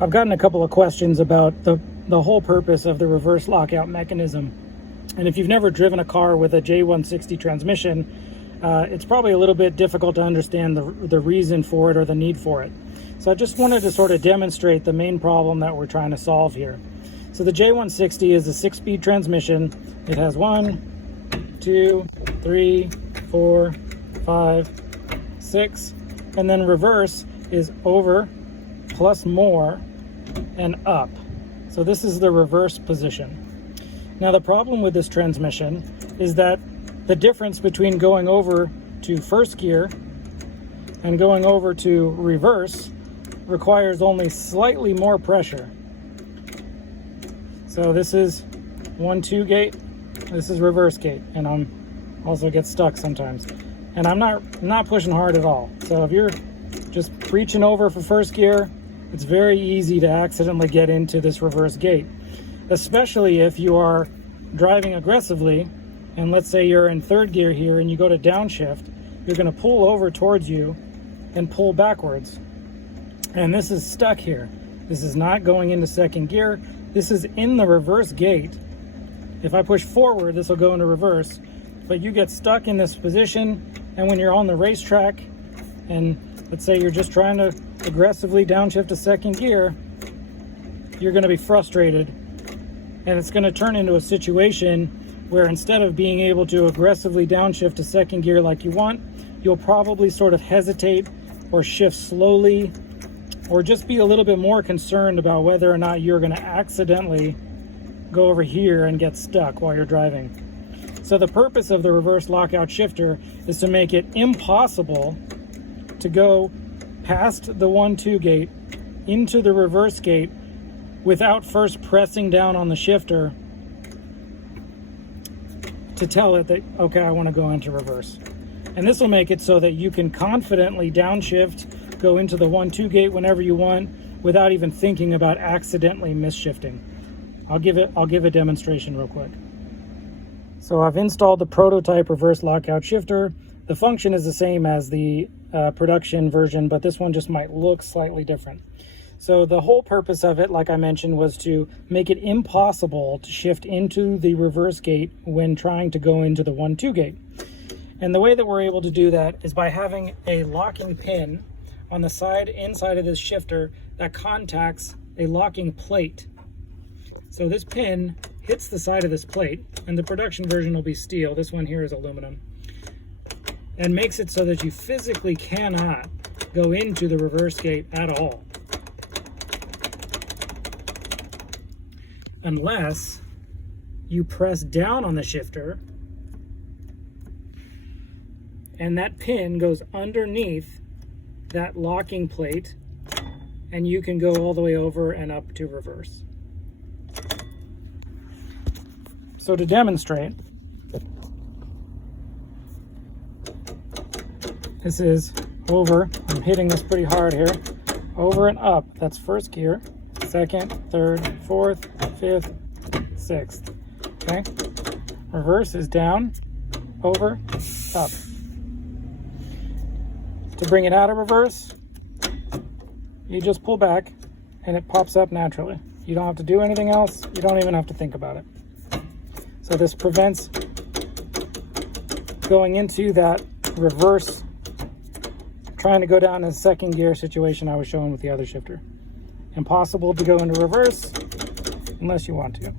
I've gotten a couple of questions about the whole purpose of the reverse lockout mechanism. And if you've never driven a car with a J160 transmission, it's probably a little bit difficult to understand the reason for it or the need for it. So I just wanted to sort of demonstrate the main problem that we're trying to solve here. So the J160 is a 6-speed transmission. It has 1, 2, 3, 4, 5, 6, and then reverse is over, plus more, and up. So this is the reverse position. Now the problem with this transmission is that the difference between going over to first gear and going over to reverse requires only slightly more pressure. So this is 1-2 gate, this is reverse gate, and I'm also get stuck sometimes. And I'm not pushing hard at all. So if you're just reaching over for first gear, it's very easy to accidentally get into this reverse gate, especially if you are driving aggressively. And let's say you're in third gear here and you go to downshift, you're going to pull over towards you and pull backwards. And this is stuck here. This is not going into second gear. This is in the reverse gate. If I push forward, this will go into reverse, but you get stuck in this position. And when you're on the racetrack and let's say you're just trying to aggressively downshift to second gear, you're going to be frustrated, and it's going to turn into a situation where instead of being able to aggressively downshift to second gear like you want, you'll probably sort of hesitate or shift slowly, or just be a little bit more concerned about whether or not you're going to accidentally go over here and get stuck while you're driving. So the purpose of the reverse lockout shifter is to make it impossible to go past the 1-2 gate into the reverse gate without first pressing down on the shifter to tell it that, okay, I want to go into reverse. And this will make it so that you can confidently downshift, go into the 1-2 gate whenever you want without even thinking about accidentally misshifting. I'll give a demonstration real quick. So I've installed the prototype reverse lockout shifter. The function is the same as the production version, but this one just might look slightly different. So the whole purpose of it, like I mentioned, was to make it impossible to shift into the reverse gate when trying to go into the 1-2 gate. And the way that we're able to do that is by having a locking pin on the side inside of this shifter that contacts a locking plate. So this pin hits the side of this plate, and the production version will be steel. This one here is aluminum. And makes it so that you physically cannot go into the reverse gate at all, unless you press down on the shifter and that pin goes underneath that locking plate, and you can go all the way over and up to reverse. So to demonstrate, this is over, I'm hitting this pretty hard here, over and up, that's first gear, second, third, fourth, fifth, sixth, okay? Reverse is down, over, up. To bring it out of reverse, you just pull back and it pops up naturally. You don't have to do anything else, you don't even have to think about it. So this prevents going into that reverse, trying to go down in a second gear situation I was showing with the other shifter. Impossible to go into reverse unless you want to.